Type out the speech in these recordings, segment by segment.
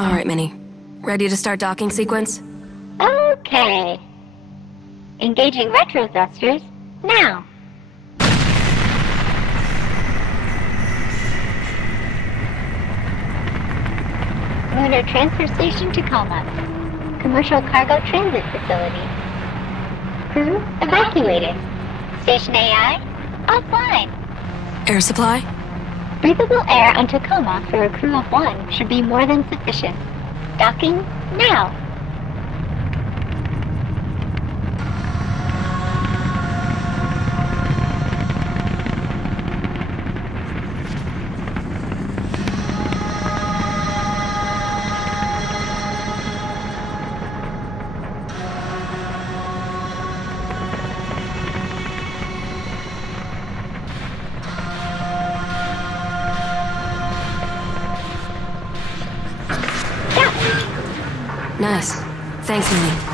All right, Minnie. Ready to start docking sequence? Okay. Engaging retro thrusters now. Lunar Transfer Station Tacoma. Commercial Cargo Transit Facility. Crew evacuated. Station AI offline. Air supply? Breathable air on Tacoma for a crew of 1 should be more than sufficient. Docking now. Nice. Thanks, Minnie.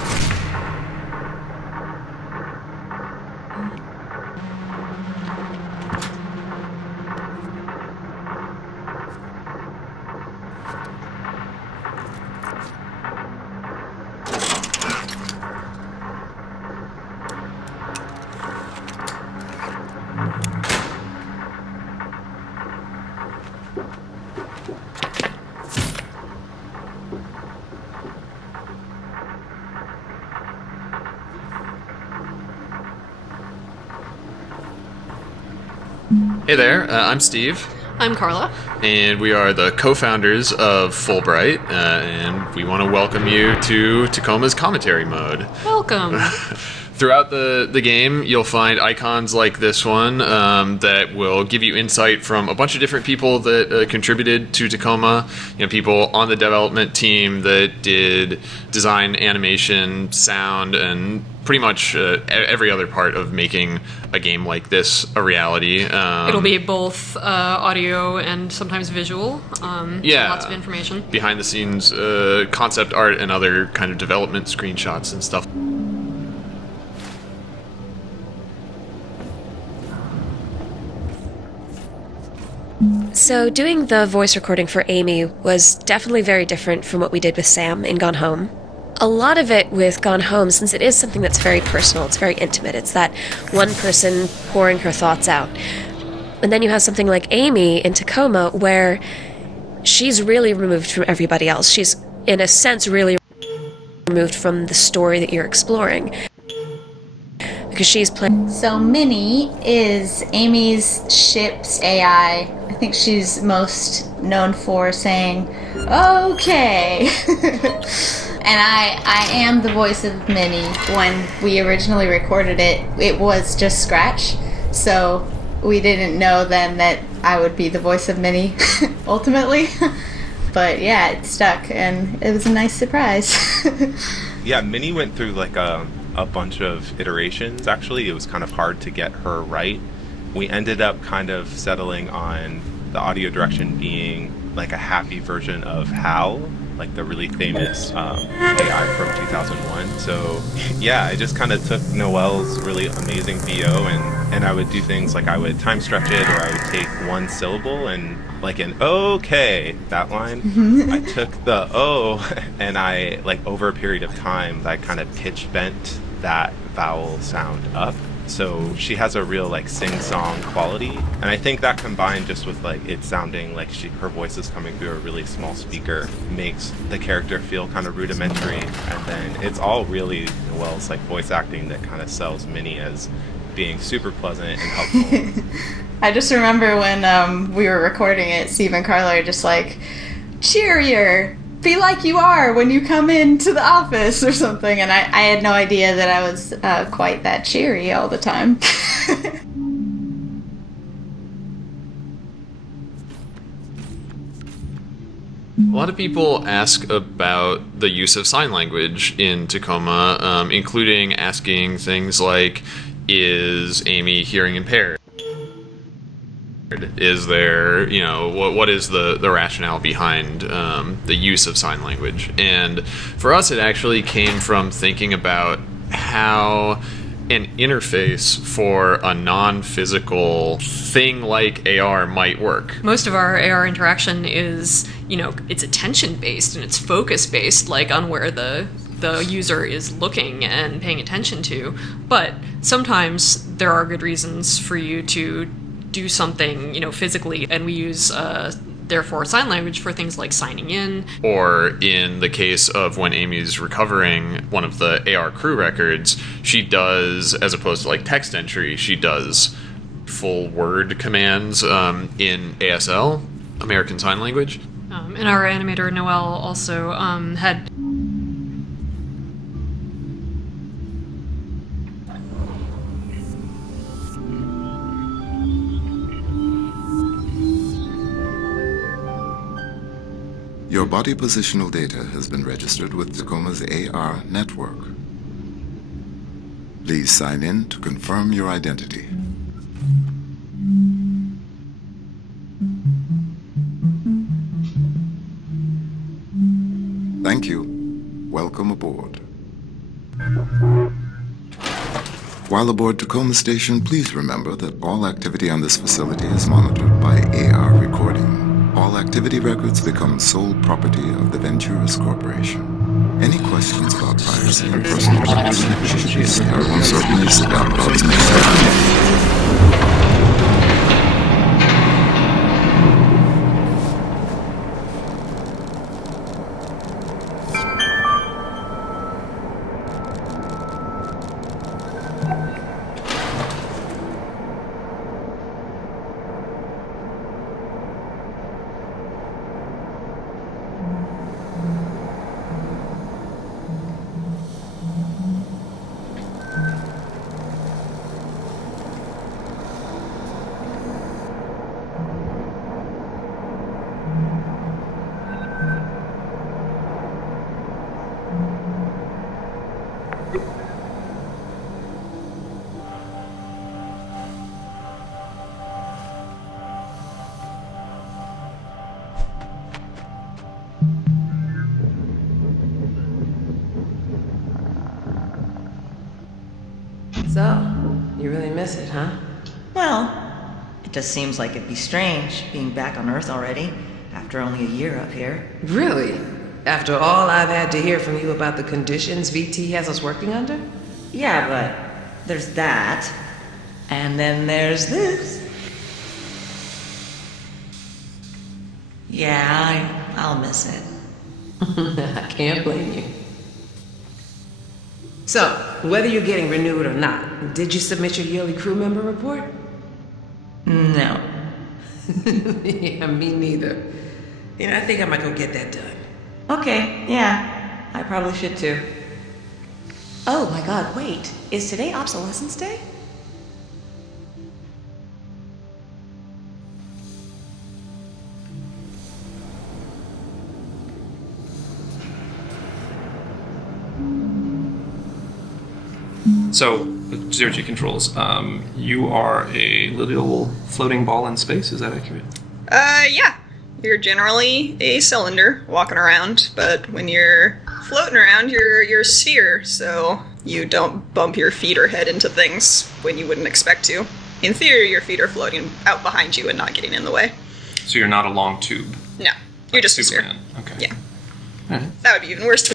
Hey there, I'm Steve. I'm Carla. And we are the co-founders of Fulbright, and we want to welcome you to Tacoma's commentary mode. Welcome. Throughout the game, you'll find icons like this one that will give you insight from a bunch of different people that contributed to Tacoma. You know, people on the development team that did design, animation, sound, and pretty much every other part of making a game like this a reality. It'll be both audio and sometimes visual. Yeah, lots of information. Behind the scenes concept art and other kind of development screenshots and stuff. So doing the voice recording for Amy was definitely very different from what we did with Sam in Gone Home. A lot of it with Gone Home, since it is something that's very personal, it's very intimate, it's that one person pouring her thoughts out. And then you have something like Amy in Tacoma, where she's really removed from everybody else. She's, in a sense, really removed from the story that you're exploring. Because she's playing... So Minnie is Amy's ship's AI. I think she's most known for saying, okay. And I am the voice of Minnie. When we originally recorded it, it was just Scratch. So we didn't know then that I would be the voice of Minnie, ultimately. But yeah, it stuck, and it was a nice surprise. Yeah, Minnie went through like a bunch of iterations. Actually, it was kind of hard to get her right. We ended up kind of settling on the audio direction being like a happy version of HAL, like the really famous AI from 2001. So yeah, I just kind of took Noelle's really amazing VO and I would do things like I would time stretch it, or I would take one syllable and like an okay, that line. I took the O and I, like over a period of time, I kind of pitch bent that vowel sound up. So she has a real like sing-song quality, and I think that combined just with like it sounding like her voice is coming through a really small speaker makes the character feel kind of rudimentary, and then it's all really Noelle's like voice acting that kind of sells Minnie as being super pleasant and helpful. I just remember when we were recording it, Steve and Carla are just like, cheerier! Be like you are when you come into the office or something, and I had no idea that I was quite that cheery all the time. A lot of people ask about the use of sign language in Tacoma, including asking things like, is Amy hearing impaired? Is there, you know, what is the rationale behind the use of sign language? And for us, it actually came from thinking about how an interface for a non-physical thing like AR might work. Most of our AR interaction is, it's attention-based and it's focus-based, like on where the user is looking and paying attention to. But sometimes there are good reasons for you to do something, physically, and we use therefore sign language for things like signing in. Or in the case of when Amy's recovering one of the AR crew records, she does, as opposed to like text entry, she does full word commands in ASL, American Sign Language. And our animator Noelle also had Your body positional data has been registered with Tacoma's AR network. Please sign in to confirm your identity. Thank you. Welcome aboard. While aboard Tacoma Station, please remember that all activity on this facility is monitored by AR recording. All activity records become sole property of the Venturis Corporation. Any questions about privacy and personal privacy are uncertainly So, you really miss it, huh? Well, it just seems like it'd be strange being back on Earth already, after only a year up here. Really? After all I've had to hear from you about the conditions VT has us working under? Yeah, but there's that. And then there's this. Yeah, I'll miss it. I can't blame you. So, whether you're getting renewed or not, did you submit your yearly crew member report? No. Yeah, me neither. I think I might go get that done. Okay, yeah. I probably should too. Oh my god, wait. Is today obsolescence day? So, Zero G controls. You are a little floating ball in space, is that accurate? Yeah. You're generally a cylinder walking around, but when you're floating around, you're a sphere, so you don't bump your feet or head into things when you wouldn't expect to. In theory, your feet are floating out behind you and not getting in the way. So you're not a long tube? No. You're just Superman. a sphere. Okay. Yeah. All right. That would be even worse.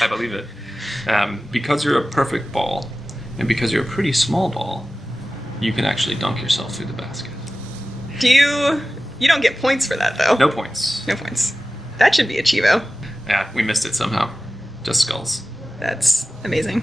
I believe it. Because you're a perfect ball, and because you're a pretty small ball, you can actually dunk yourself through the basket. You don't get points for that, though. No points. No points. That should be a Chivo. Yeah, we missed it somehow. Just skulls. That's amazing.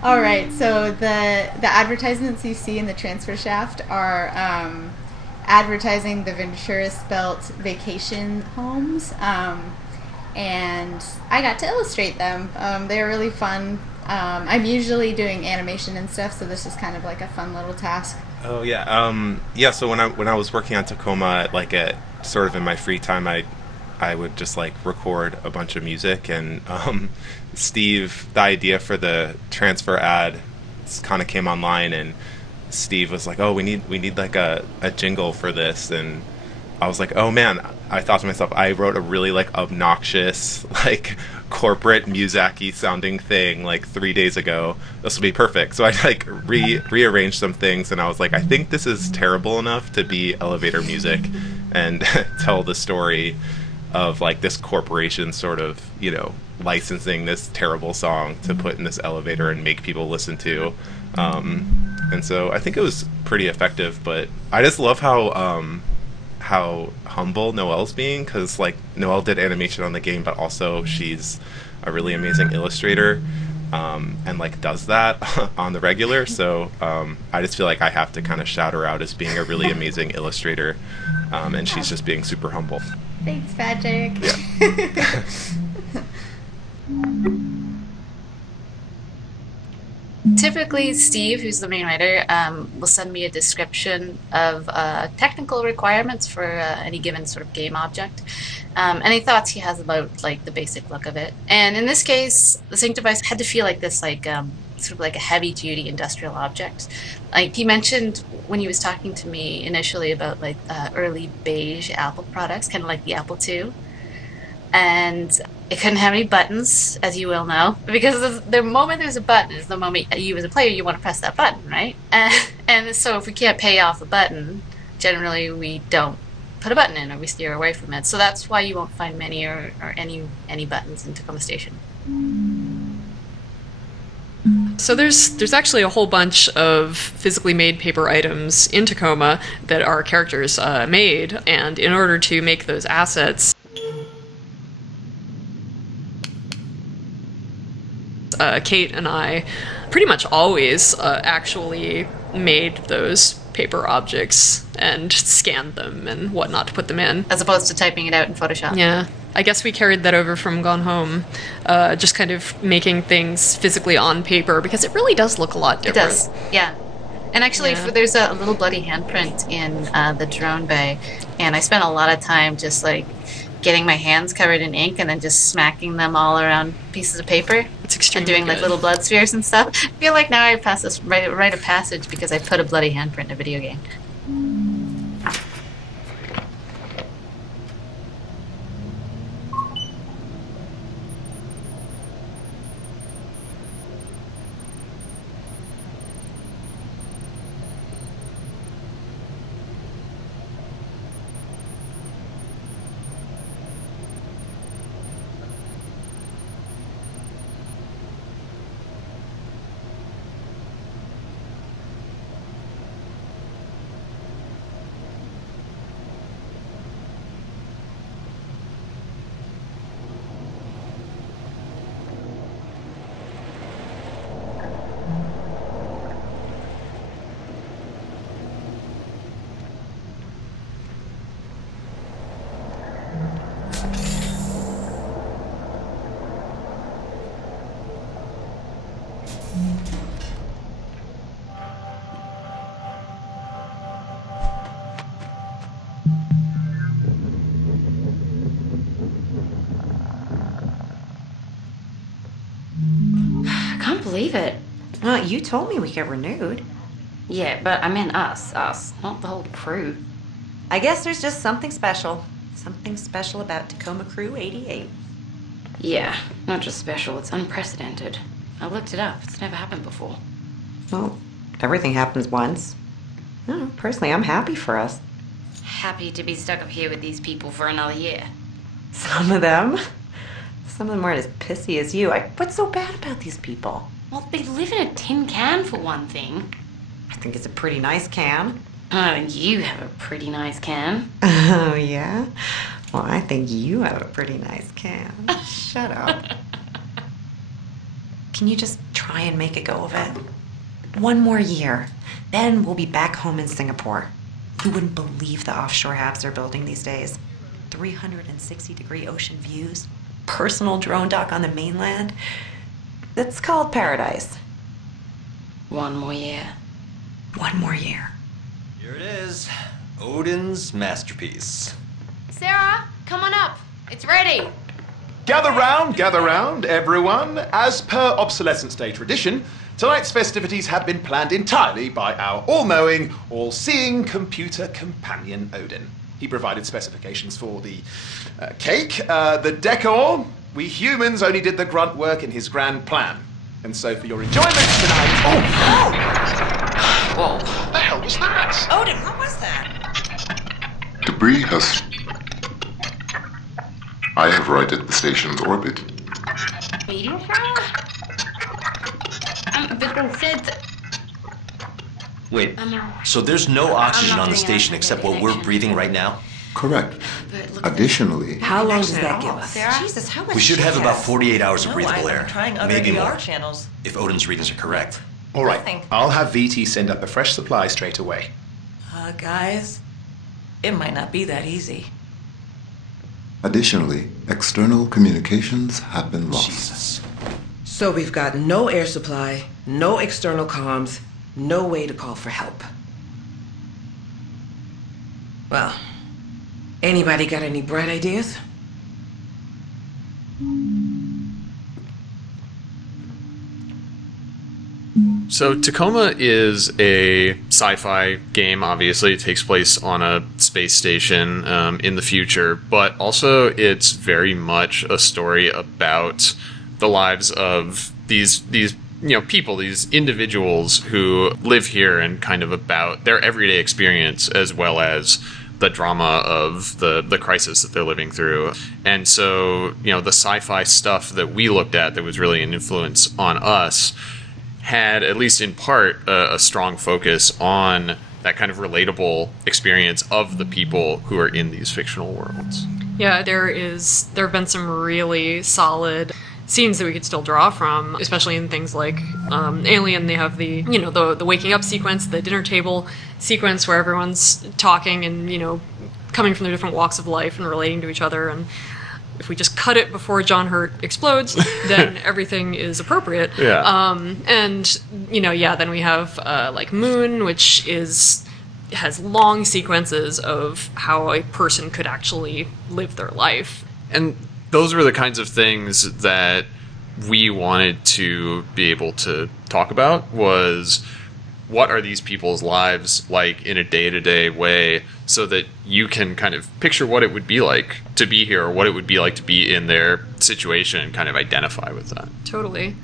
All right, so the advertisements you see in the transfer shaft are advertising the Venturis Belt vacation homes, and I got to illustrate them. They're really fun. I'm usually doing animation and stuff, so this is kind of like a fun little task. Oh yeah, yeah. So when I was working on Tacoma, like at sort of in my free time, I would just like record a bunch of music, and Steve, the idea for the transfer ad kind of came online, and Steve was like, "Oh, we need like a jingle for this," and I was like, "Oh man!" I thought to myself, I wrote a really like obnoxious, like corporate music-y sounding thing like 3 days ago. This will be perfect. So I like rearranged some things, and I was like, I think this is terrible enough to be elevator music, and tell the story of like this corporation sort of, you know, licensing this terrible song to put in this elevator and make people listen to. And so I think it was pretty effective, but I just love how humble Noelle's being, because like Noelle did animation on the game, but also she's a really amazing illustrator, and like does that on the regular. So I just feel like I have to kind of shout her out as being a really amazing illustrator, and she's just being super humble. Thanks, Patrick. Yeah. Typically, Steve, who's the main writer, will send me a description of technical requirements for any given sort of game object, any thoughts he has about like the basic look of it. And in this case, the sync device had to feel like this, like sort of like a heavy-duty industrial object. Like he mentioned when he was talking to me initially about like early beige Apple products, kind of like the Apple II. And it couldn't have any buttons, as you will know, because the moment there's a button is the moment you as a player you want to press that button, right? And so if we can't pay off a button, generally we don't put a button in, or we steer away from it. So that's why you won't find many or any buttons in Tacoma Station. So there's actually a whole bunch of physically made paper items in Tacoma that our characters made, and in order to make those assets, Kate and I pretty much always actually made those paper objects and scanned them and whatnot to put them in. As opposed to typing it out in Photoshop. Yeah. I guess we carried that over from Gone Home, just kind of making things physically on paper, because it really does look a lot different. It does, yeah. And actually, there's a little bloody handprint in the drone bay, and I spent a lot of time just like getting my hands covered in ink and then just smacking them all around pieces of paper. It's extremely and doing like good. little blood spheres and stuff. I feel like now I pass this rite of passage because I put a bloody handprint in a video game. I can't believe it. Well, you told me we get renewed. Yeah, but I meant us, not the whole crew. I guess there's just something special. Something special about Tacoma Crew 88. Yeah, not just special, it's unprecedented. I looked it up. It's never happened before. Well, everything happens once. I don't know, personally, I'm happy for us. Happy to be stuck up here with these people for another year. Some of them aren't as pissy as you. What's so bad about these people? Well, they live in a tin can, for one thing. I think it's a pretty nice can. Oh, you have a pretty nice can. Oh, yeah? Well, I think you have a pretty nice can. Shut up. Can you just try and make a go of it? 1 more year. Then we'll be back home in Singapore. You wouldn't believe the offshore apps they're building these days. 360-degree ocean views. Personal drone dock on the mainland. It's called paradise. 1 more year. 1 more year. Here it is. Odin's masterpiece. Sarah, come on up. It's ready. Gather round, everyone. As per Obsolescence Day tradition, tonight's festivities have been planned entirely by our all-knowing, all-seeing computer companion Odin. He provided specifications for the cake, the decor. We humans only did the grunt work in his grand plan. And so for your enjoyment tonight... Oh! Whoa. What the hell was that? Odin, what was that? Debris has... I have righted the station's orbit. Radio power? But they said... Wait, so there's no oxygen on the station except what we're breathing right now? Correct. Additionally... How long does that give us? Jesus, how much We should have shit about has- 48 hours of No, breathable I'm air. trying other Maybe VR more, channels. if Odin's readings are correct. All right, I'll have VT send up a fresh supply straight away. Guys, it might not be that easy. Additionally, external communications have been lost. Jesus. So we've got no air supply, no external comms, no way to call for help. Well, anybody got any bright ideas? So Tacoma is a sci-fi game. Obviously, it takes place on a space station in the future, but also it's very much a story about the lives of these people, these individuals who live here, and kind of about their everyday experience as well as the drama of the crisis that they're living through. And so, the sci-fi stuff that we looked at that was really an influence on us had, at least in part, a strong focus on that kind of relatable experience of the people who are in these fictional worlds. Yeah, there have been some really solid scenes that we could still draw from, especially in things like Alien. They have the waking up sequence, the dinner table sequence where everyone's talking and coming from their different walks of life and relating to each other. And if we just cut it before John Hurt explodes, then everything is appropriate. Yeah. Then we have like Moon, which has long sequences of how a person could actually live their life. And those were the kinds of things that we wanted to be able to talk about, was what are these people's lives like in a day-to-day way, so that you can kind of picture what it would be like to be here, or what it would be like to be in their situation, and kind of identify with that. Totally.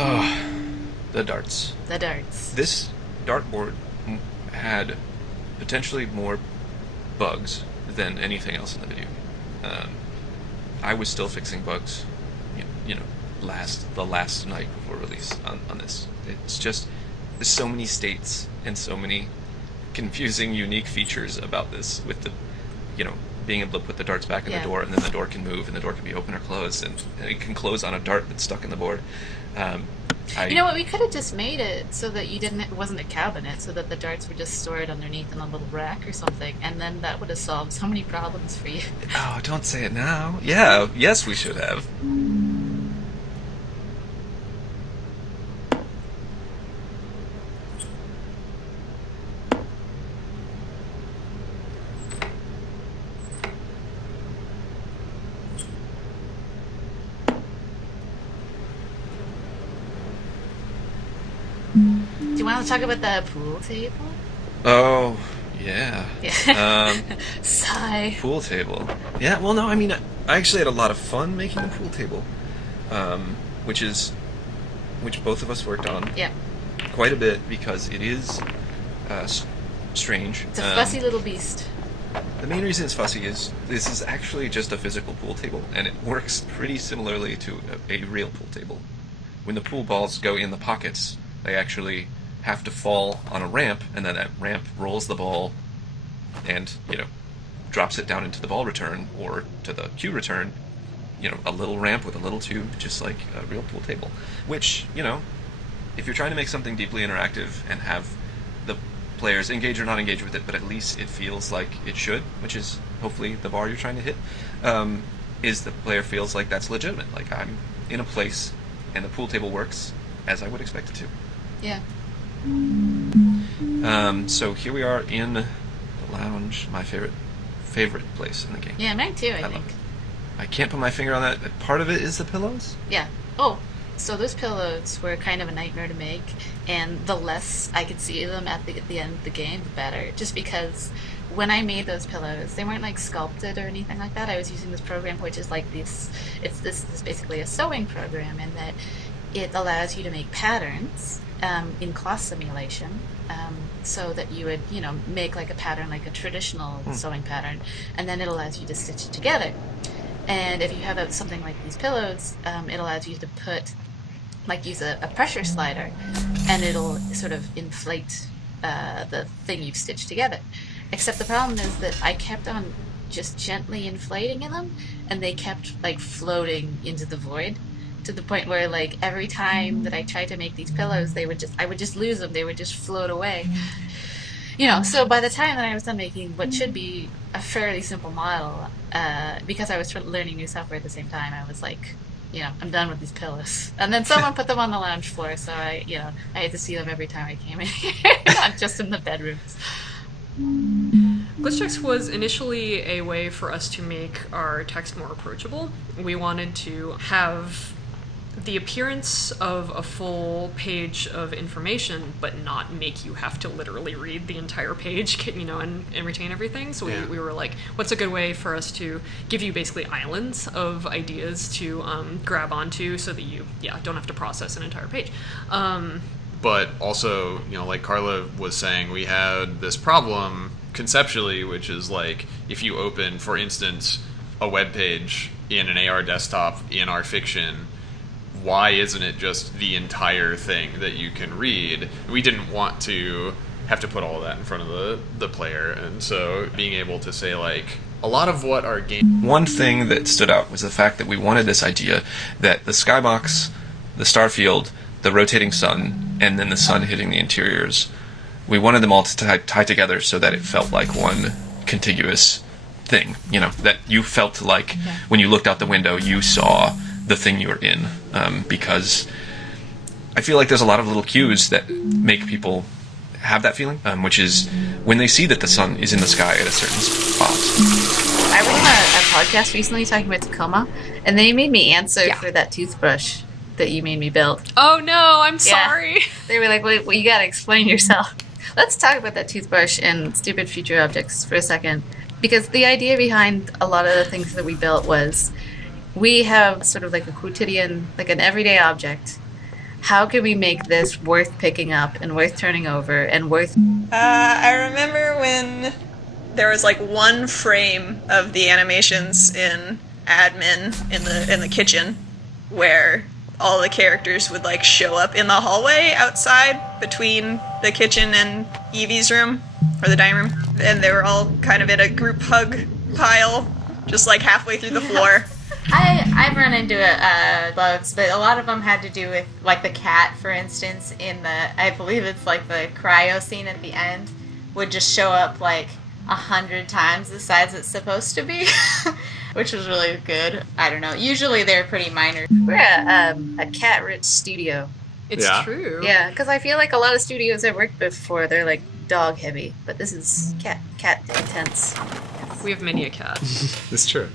Oh, the darts. The darts. This dartboard had potentially more bugs than anything else in the video. I was still fixing bugs, the last night before release on this. It's just, there's so many states and so many confusing, unique features about this, with the, being able to put the darts back in the door, and then the door can move, and the door can be open or closed, and it can close on a dart that's stuck in the board. You know what? We could have just made it so that it wasn't a cabinet, so that the darts were just stored underneath in a little rack or something, and then that would have solved so many problems for you. Oh, don't say it now. Yeah, yes, we should have. Do you want to talk about the pool table? Oh, yeah. Sigh. Pool table. Yeah, well, no, I mean, I actually had a lot of fun making the pool table, which both of us worked on. Yeah. Quite a bit, because it is strange. It's a fussy little beast. The main reason it's fussy is this is actually just a physical pool table, and it works pretty similarly to a real pool table. When the pool balls go in the pockets, They actually have to fall on a ramp, and then that ramp rolls the ball and, drops it down into the ball return or to the cue return. A little ramp with a little tube, just like a real pool table. Which, if you're trying to make something deeply interactive and have the players engage or not engage with it, but at least it feels like it should, which is hopefully the bar you're trying to hit, is the player feels like that's legitimate. Like, I'm in a place and the pool table works as I would expect it to. Yeah. So here we are in the lounge, my favorite place in the game. Yeah, mine too, I think. I can't put my finger on that. Part of it is the pillows? Yeah. Oh, so those pillows were kind of a nightmare to make, and the less I could see of them at the end of the game, the better. Just because when I made those pillows, they weren't like sculpted or anything like that. I was using this program which is like this. This is basically a sewing program in that it allows you to make patterns in class simulation. So that you would, make like a pattern, like a traditional sewing pattern, and then it allows you to stitch it together. And if you have something like these pillows, it allows you to use a pressure slider, and it'll sort of inflate the thing you've stitched together. Except the problem is that I kept on just gently inflating them, and they kept like floating into the void, to the point where like every time that I tried to make these pillows, I would just lose them. They would just float away. So by the time that I was done making what should be a fairly simple model, because I was learning new software at the same time, I was like, I'm done with these pillows. And then someone put them on the lounge floor, so I had to see them every time I came in here, not just in the bedrooms. Glitch was initially a way for us to make our text more approachable. We wanted to have the appearance of a full page of information, but not make you have to literally read the entire page, and retain everything. So we were like, what's a good way for us to give you basically islands of ideas to grab onto so that you, don't have to process an entire page. But also, like Carla was saying, we had this problem conceptually, which is like, if you open, for instance, a web page in an AR desktop in our fiction, why isn't it just the entire thing that you can read? We didn't want to have to put all of that in front of the player, and so being able to say, like, a lot of what our game... One thing that stood out was the fact that we wanted this idea that the skybox, the starfield, the rotating sun, and then the sun hitting the interiors, we wanted them all to tie together so that it felt like one contiguous thing, that you felt like when you looked out the window, you saw the thing you were in, because I feel like there's a lot of little cues that make people have that feeling, which is when they see that the sun is in the sky at a certain spot. I was on a podcast recently talking about Tacoma, and they made me answer for that toothbrush that you made me build. Oh no, I'm sorry. They were like, well, you gotta explain yourself. Let's talk about that toothbrush and stupid future objects for a second, because the idea behind a lot of the things that we built was, we have sort of like a quotidian, like an everyday object. How can we make this worth picking up and worth turning over and worth... I remember when there was like one frame of the animations in admin in the kitchen where all the characters would like show up in the hallway outside between the kitchen and Evie's room, or the dining room, and they were all kind of in a group hug pile, just like halfway through the floor. I've run into bugs, but a lot of them had to do with, like, the cat, for instance, in the, I believe it's like the cryo scene at the end, would just show up like 100 times the size it's supposed to be, which was really good. I don't know. Usually they're pretty minor. We're a cat-rich studio. It's true. Yeah, because I feel like a lot of studios I've worked before, they're like dog-heavy, but this is cat intense. We have many a cat. It's true.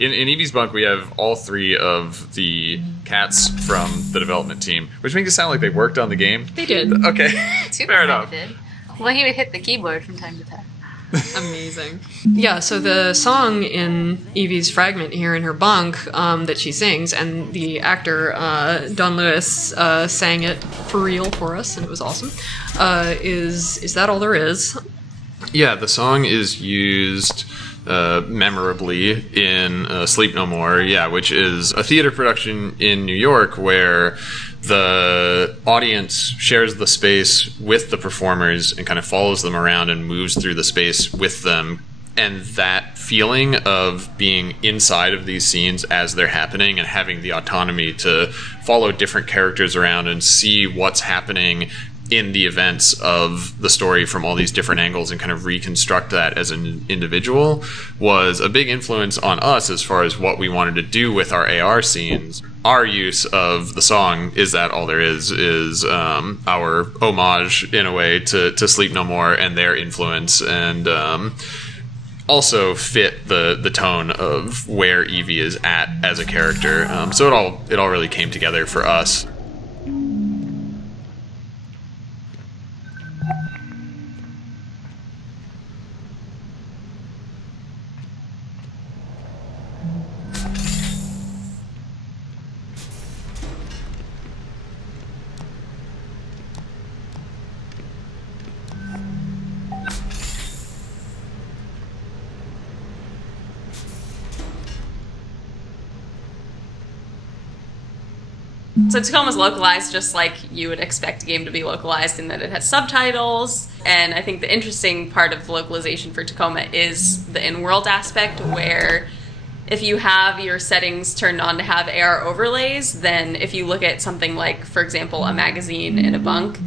In Evie's bunk, we have all three of the cats from the development team, which makes it sound like they worked on the game. They did. Okay, fair enough. Did. Well, he would hit the keyboard from time to time. Amazing. Yeah, so the song in Evie's fragment here in her bunk that she sings, and the actor, Don Lewis, sang it for real for us, and it was awesome. Is that all there is? Yeah, the song is used memorably in Sleep No More, which is a theater production in New York where the audience shares the space with the performers and kind of follows them around and moves through the space with them. And that feeling of being inside of these scenes as they're happening and having the autonomy to follow different characters around and see what's happening in the events of the story from all these different angles and kind of reconstruct that as an individual was a big influence on us as far as what we wanted to do with our AR scenes. Our use of the song Is That All There Is our homage in a way to Sleep No More and their influence, and also fit the tone of where Evie is at as a character. So it all really came together for us. So Tacoma's localized just like you would expect a game to be localized, in that it has subtitles. And I think the interesting part of the localization for Tacoma is the in-world aspect, where if you have your settings turned on to have AR overlays, then if you look at something like, for example, a magazine in a bunk,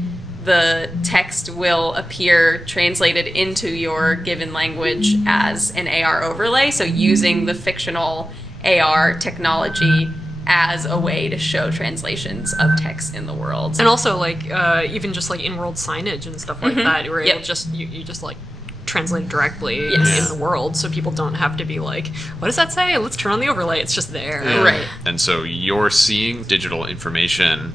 the text will appear translated into your given language as an AR overlay. So using the fictional AR technology as a way to show translations of text in the world. And also, like, even just, like, in-world signage and stuff like that, where you just, like, translate directly in the world, so people don't have to be like, what does that say? Let's turn on the overlay. It's just there. Right. And so you're seeing digital information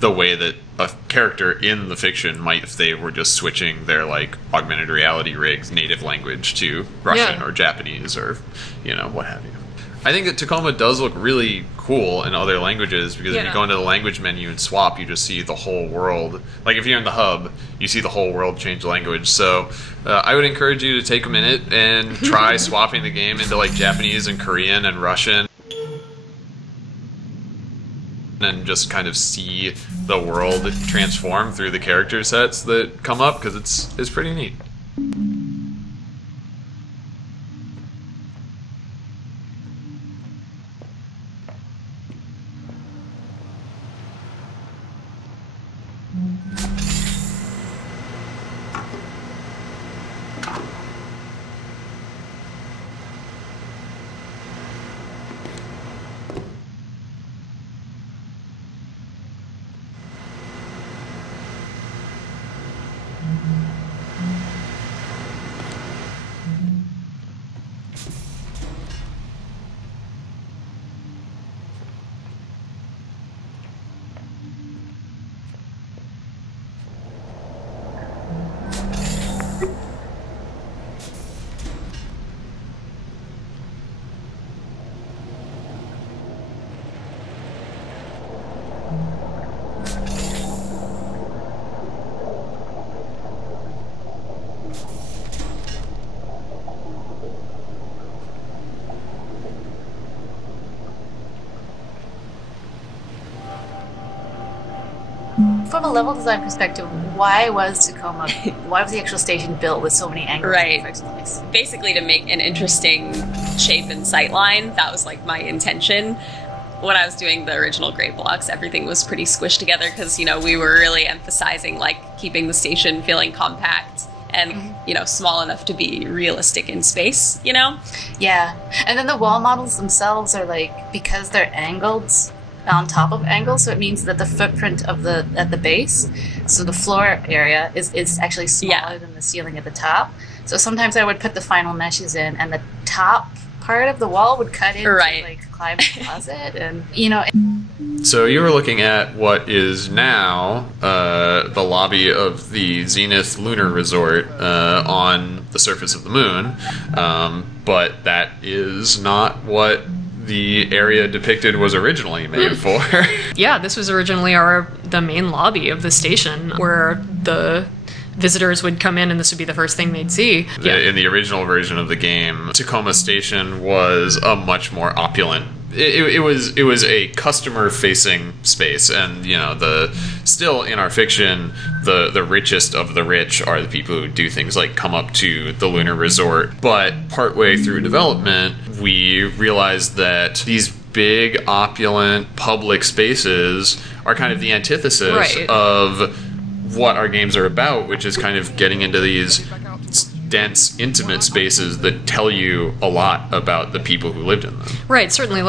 the way that a character in the fiction might if they were just switching their, like, augmented reality rig's native language to Russian or Japanese or, you know, what have you. I think that Tacoma does look really cool in other languages, because if you go into the language menu and swap, you just see the whole world. Like, if you're in the hub, you see the whole world change language. So I would encourage you to take a minute and try swapping the game into, like, Japanese and Korean and Russian, and just kind of see the world transform through the character sets that come up, because it's pretty neat. From a level design perspective, why was Tacoma, why was the actual station built with so many angles in the first place? Basically to make an interesting shape and sightline. That was like my intention. When I was doing the original Great Blocks, everything was pretty squished together because, you know, we were really emphasizing like keeping the station feeling compact and, you know, small enough to be realistic in space, you know? Yeah. And then the wall models themselves are like, because they're angled on top of angles, so it means that the footprint of at the base, so the floor area is actually smaller than the ceiling at the top. So sometimes I would put the final meshes in, and the top part of the wall would cut into like climate closet, and you know. So you were looking at what is now the lobby of the Zenith Lunar Resort on the surface of the moon, but that is not what the area depicted was originally made for. Yeah, this was originally the main lobby of the station, where the visitors would come in and this would be the first thing they'd see. In the original version of the game, Tacoma Station was a much more opulent it was a customer facing space, and still in our fiction, the richest of the rich are the people who do things like come up to the lunar resort. But partway through development, we realized that these big opulent public spaces are kind of the antithesis of what our games are about, which is kind of getting into these dense, intimate spaces that tell you a lot about the people who lived in them. Right, certainly,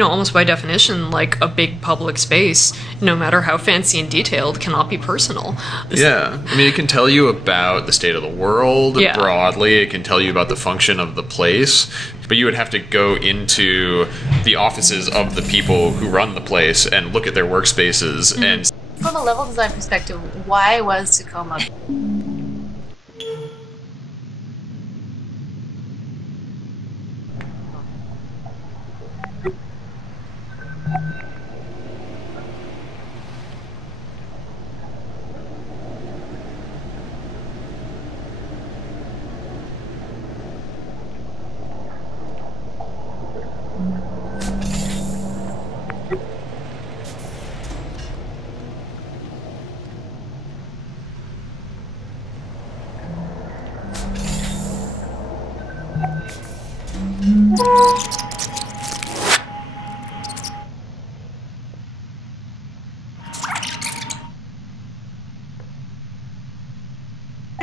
almost by definition, a big public space, no matter how fancy and detailed, cannot be personal. Yeah, I mean, it can tell you about the state of the world broadly, it can tell you about the function of the place, but you would have to go into the offices of the people who run the place and look at their workspaces and... From a level design perspective, why was Tacoma...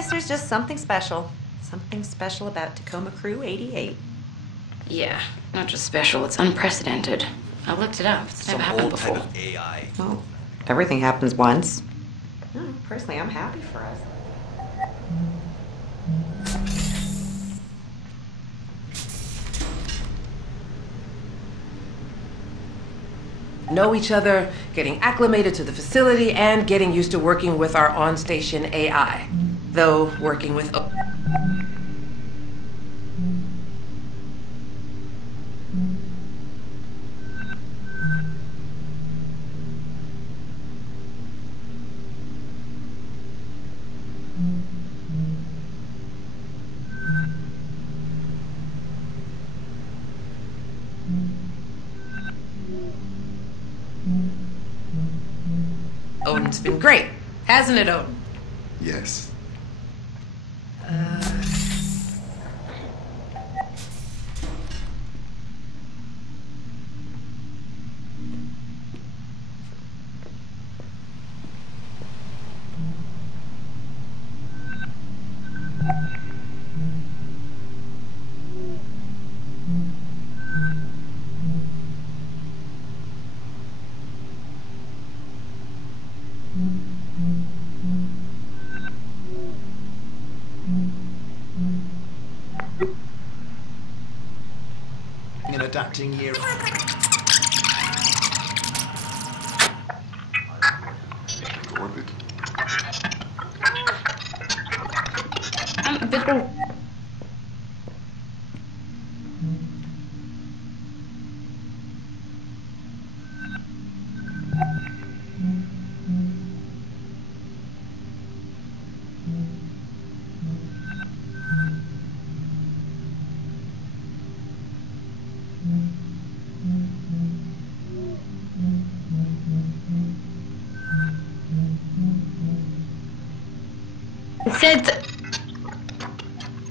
There's just something special. Something special about Tacoma Crew 88. Yeah, not just special, it's unprecedented. I looked it up. It's never happened before. Type of AI. Well, everything happens once. Personally, I'm happy for us. Know each other, getting acclimated to the facility, and getting used to working with our on-station AI. Though working with... Odin's been great, hasn't it, Odin? Yes. An adapting year. Orbit. I'm a bit...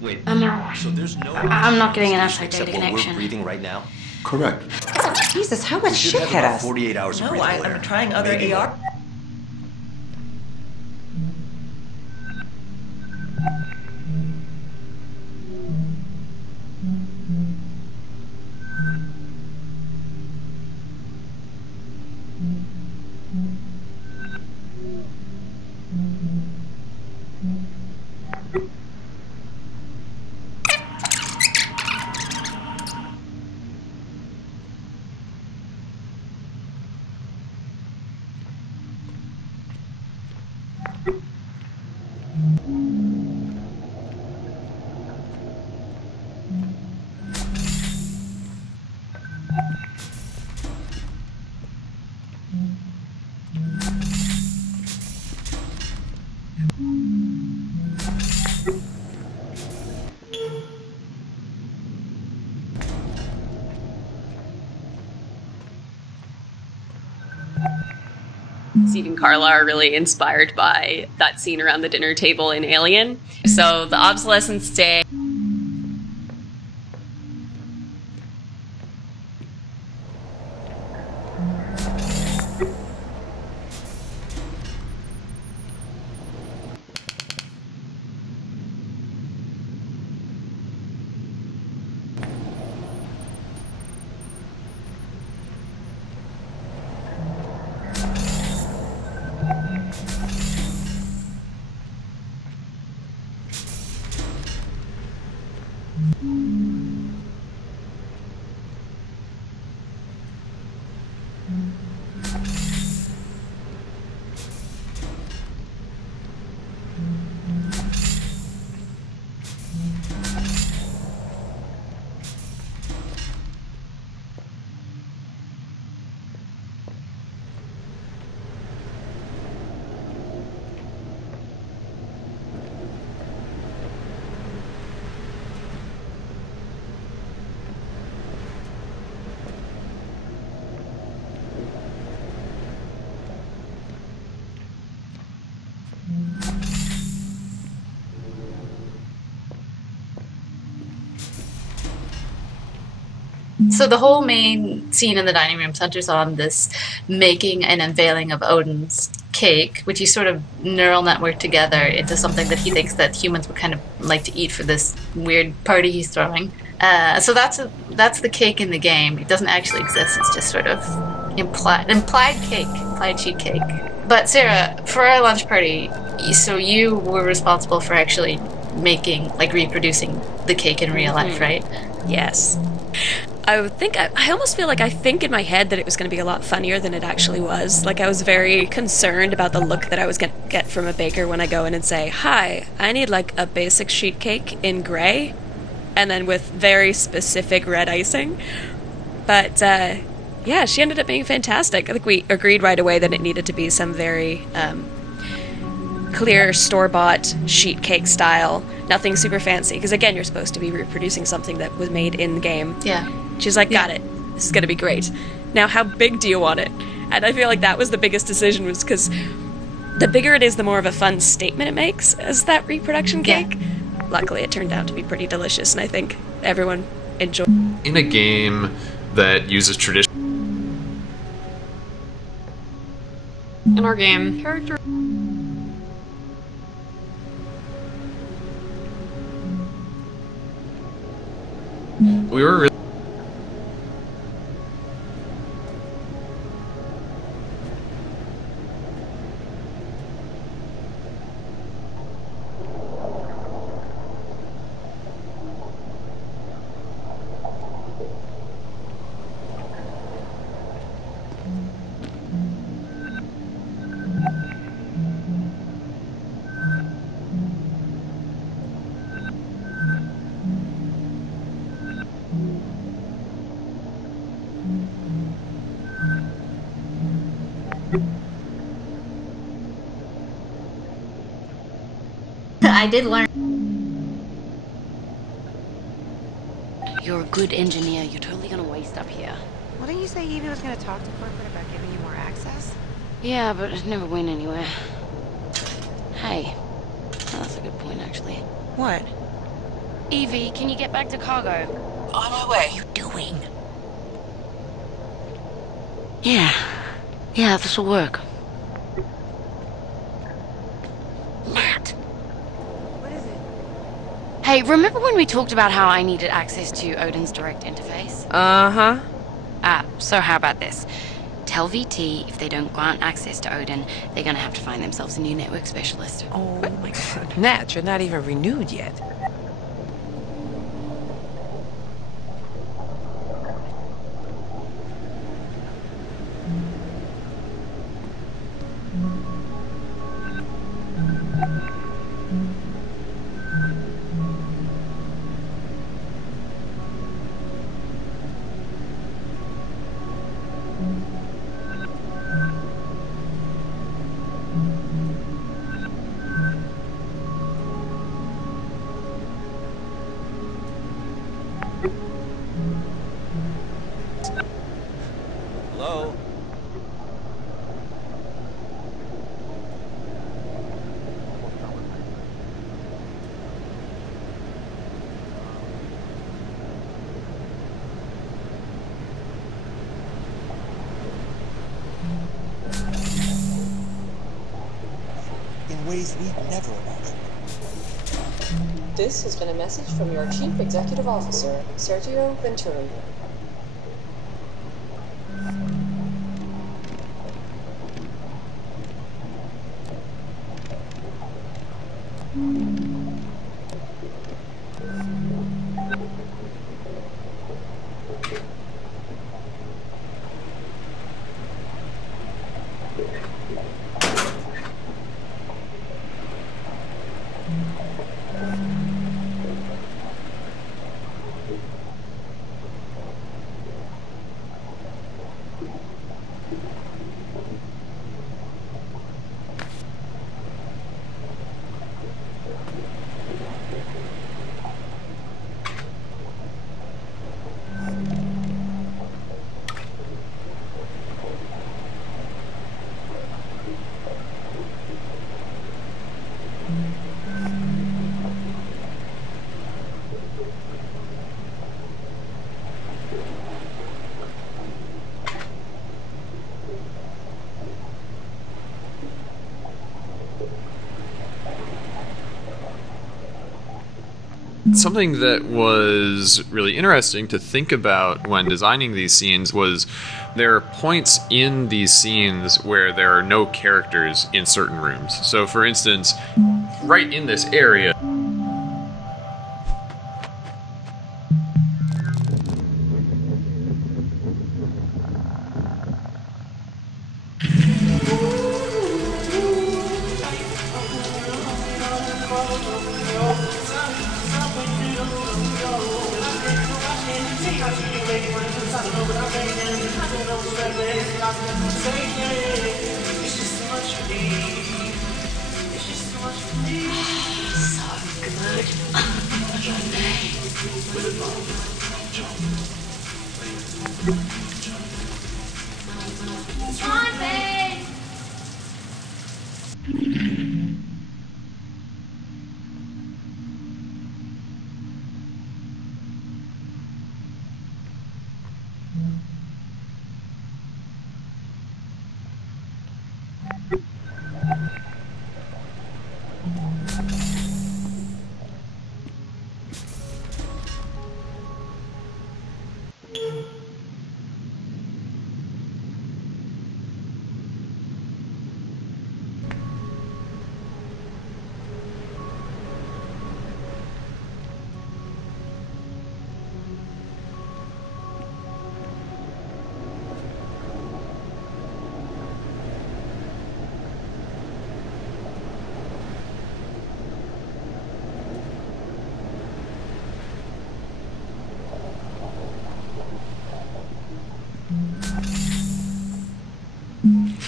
Wait, I'm so there's no... I'm not getting an outside except data what connection. we're breathing right now? Correct. Jesus, how We much should shit have hit about us? 48 hours of No, breathable air. I'm trying other Maybe AR. Steve and Carla are really inspired by that scene around the dinner table in Alien. So the obsolescence day. So the whole main scene in the dining room centers on this making and unveiling of Odin's cake, which he sort of neural networked together into something that he thinks that humans would kind of like to eat for this weird party he's throwing. So that's the cake in the game. It doesn't actually exist. It's just sort of implied cake, implied sheet cake. But Sarah, for our lunch party, so you were responsible for actually making, like reproducing the cake in real life, right? Yes. I almost feel like I think in my head that it was going to be a lot funnier than it actually was. Like, I was very concerned about the look that I was going to get from a baker when I go in and say, "Hi, I need like a basic sheet cake in gray," and then with very specific red icing. But yeah, she ended up being fantastic. I think we agreed right away that it needed to be some very clear store-bought sheet cake style, nothing super fancy, because again, you're supposed to be reproducing something that was made in the game. Yeah. She's like, got it. This is going to be great. Now, how big do you want it? And I feel like that was the biggest decision, was because the bigger it is, the more of a fun statement it makes as that reproduction cake. Yeah. Luckily, it turned out to be pretty delicious, and I think everyone enjoyed it. In a game that uses tradition... In our game, character... We were really... I did learn. You're a good engineer. You're totally gonna waste up here. Well, didn't you say Evie was gonna talk to corporate about giving you more access? Yeah, but it never went anywhere. Hey, that's a good point, actually. What? Evie, can you get back to cargo? On my way. What are you doing? Yeah, this'll work. Matt. What is it? Hey, remember when we talked about how I needed access to Odin's direct interface? Uh-huh. So how about this? Tell VT if they don't grant access to Odin, they're gonna have to find themselves a new network specialist. Oh my god. Nat, you're not even renewed yet. ways we'd never imagined. This has been a message from your Chief Executive Officer, Sergio Venturi. Something that was really interesting to think about when designing these scenes was there are points in these scenes where there are no characters in certain rooms. So, for instance, right in this area,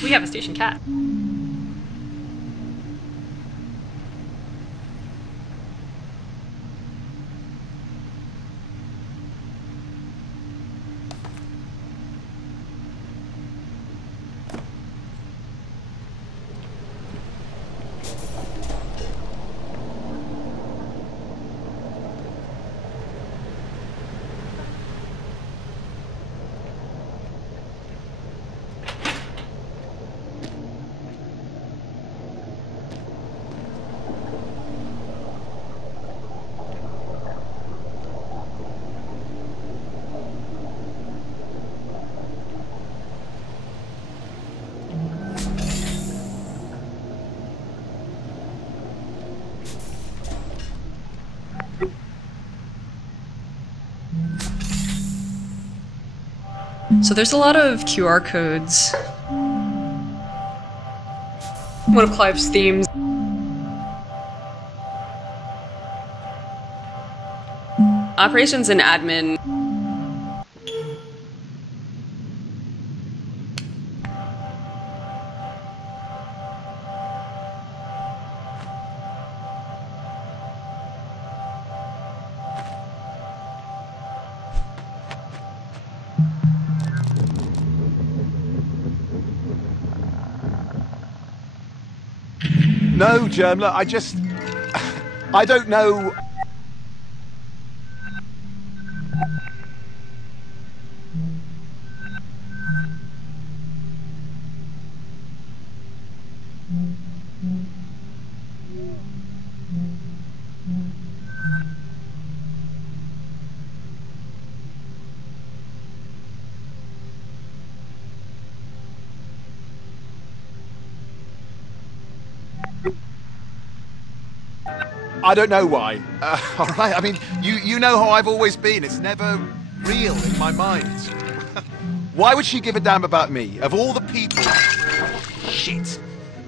we have a station cat. So there's a lot of QR codes. One of Clive's themes. Operations and admin. No, Germler, I don't know. I don't know why. All right, I mean, you know how I've always been. It's never real in my mind. Why would she give a damn about me? Of all the people... Shit.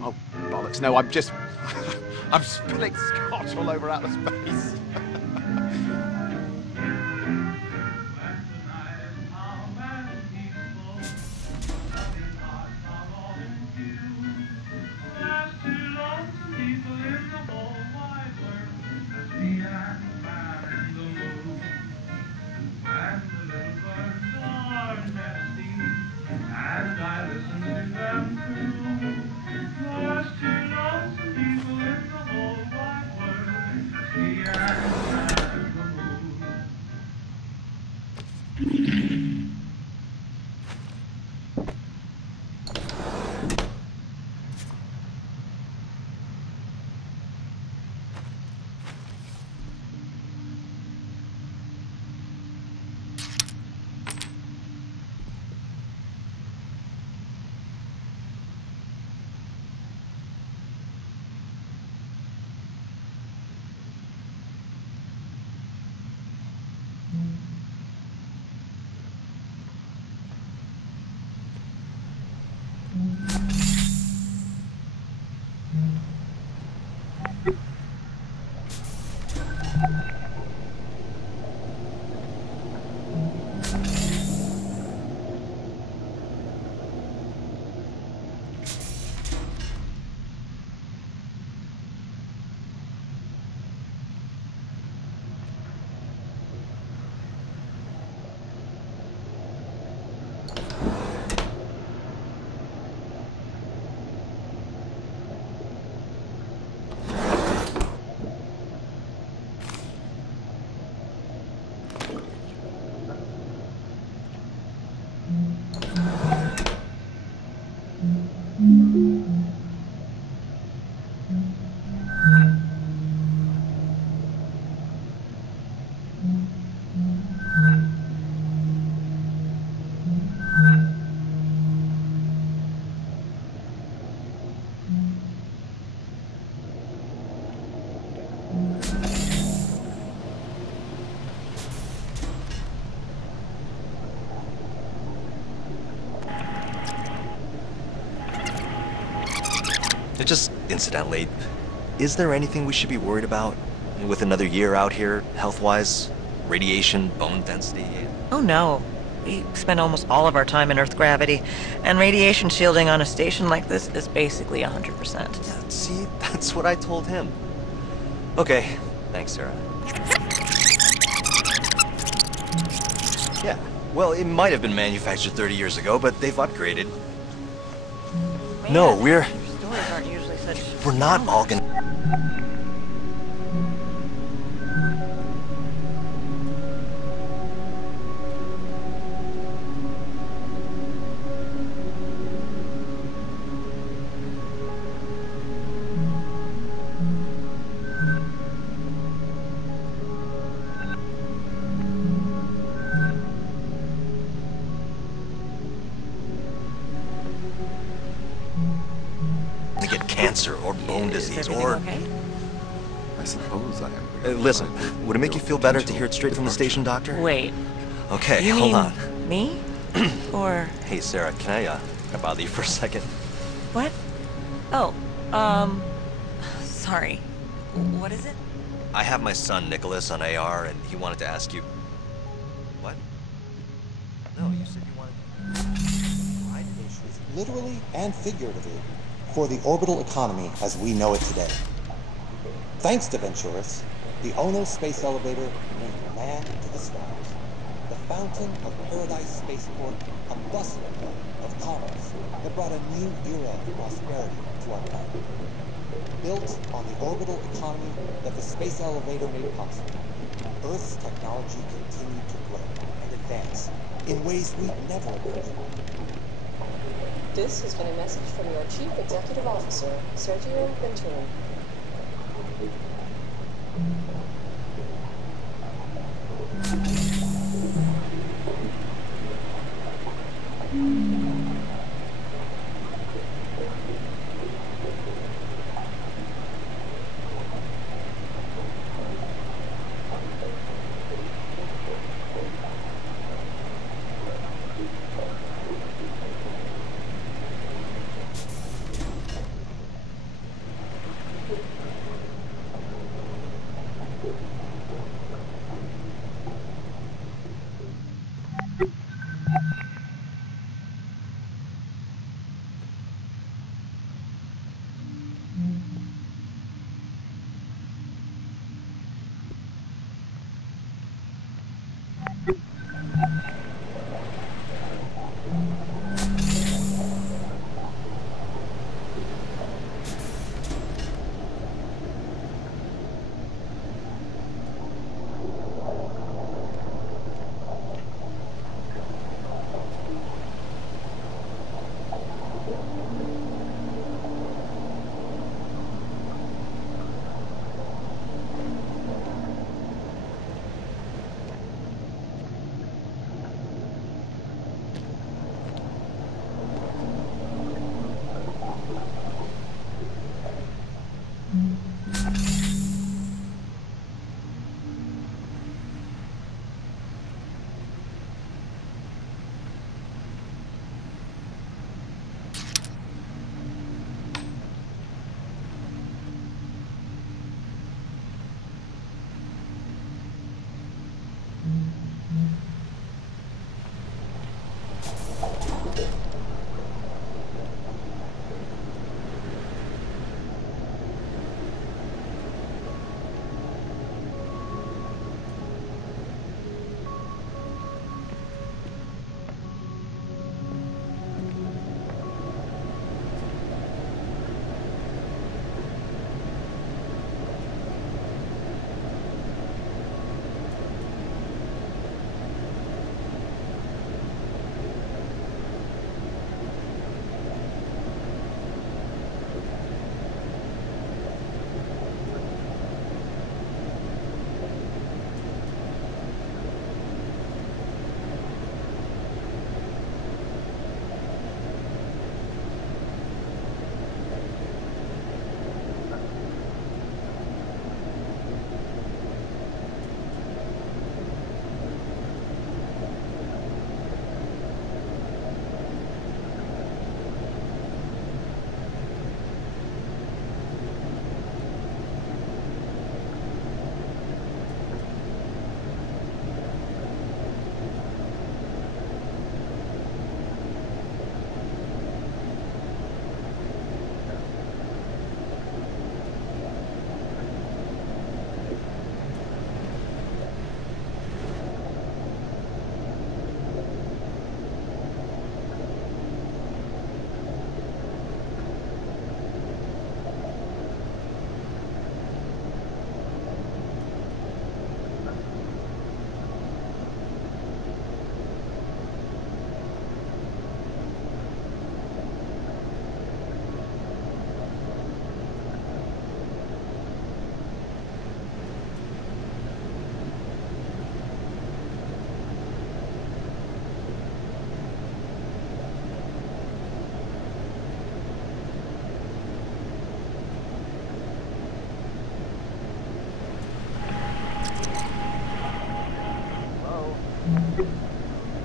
Oh, bollocks. No, I'm just... I'm spilling scotch all over outer space. Just incidentally, is there anything we should be worried about with another year out here, health-wise? Radiation, bone density? Oh no. We spend almost all of our time in Earth gravity, and radiation shielding on a station like this is basically 100%. Yeah, see, that's what I told him. Okay, thanks, Sarah. Yeah, well, it might have been manufactured 30 years ago, but they've upgraded. Man, No, we're stories aren't usually such... We're not all gonna... get cancer or bone disease or... Okay? I suppose I am. listen, would it make you feel better to hear it straight from the station doctor? Wait. Okay, You hold mean on. me? Or... Hey, Sarah, can I bother you for a second? What? Oh, sorry. What is it? I have my son, Nicholas, on AR, and he wanted to ask you... What? No, you said you wanted... Literally and figuratively, for the orbital economy as we know it today. Thanks to Venturis, the Ono space elevator linked man to the stars. The fountain of Paradise Spaceport, a bustling hub of commerce that brought a new era of prosperity to our planet. Built on the orbital economy that the space elevator made possible, Earth's technology continued to grow and advance in ways we'd never imagined. This has been a message from your Chief Executive Officer, Sergio Venturis.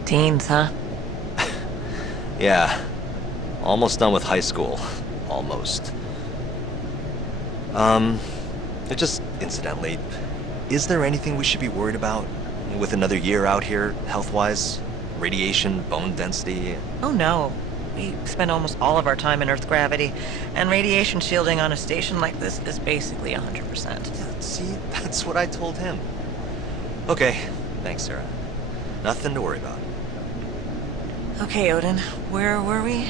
Teens, huh? Yeah. Almost done with high school. Almost. Just incidentally, is there anything we should be worried about with another year out here, health-wise? Radiation, bone density? Oh no. We spend almost all of our time in Earth gravity, and radiation shielding on a station like this is basically 100%. Yeah, see, that's what I told him. Okay, thanks, Sarah. Nothing to worry about. Okay, Odin, where were we?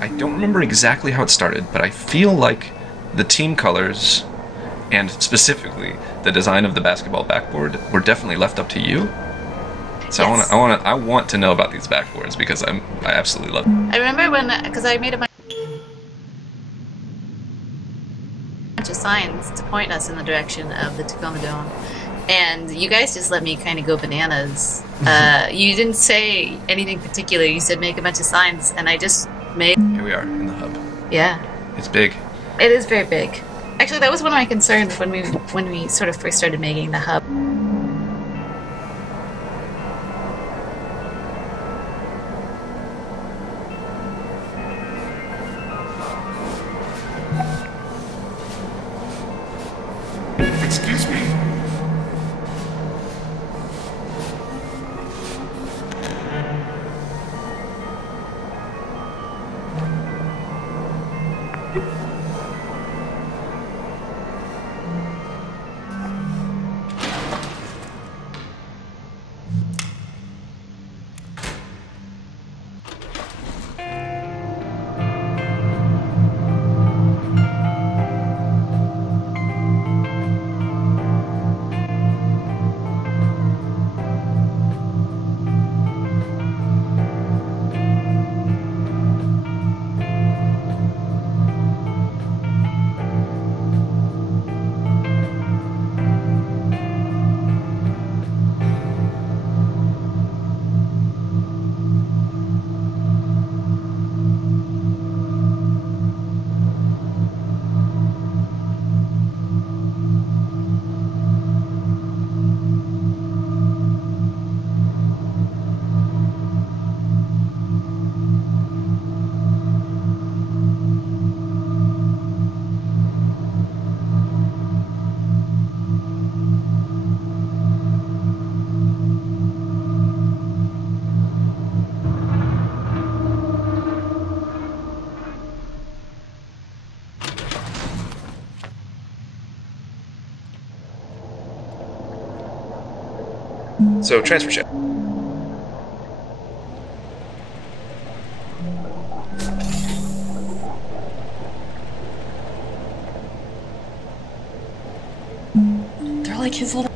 I don't remember exactly how it started, but I feel like the team colors, and specifically the design of the basketball backboard, were definitely left up to you. So Yes. I want to know about these backboards because I absolutely love them. I remember when, because I made a bunch of signs to point us in the direction of the Tacoma Dome, and you guys just let me kind of go bananas. You didn't say anything particular. You said make a bunch of signs, and I just made. Here we are in the hub. Yeah, It's big. it is very big. Actually, that was one of my concerns when we sort of first started making the hub. Excuse me. So transfer ship. They're like his little.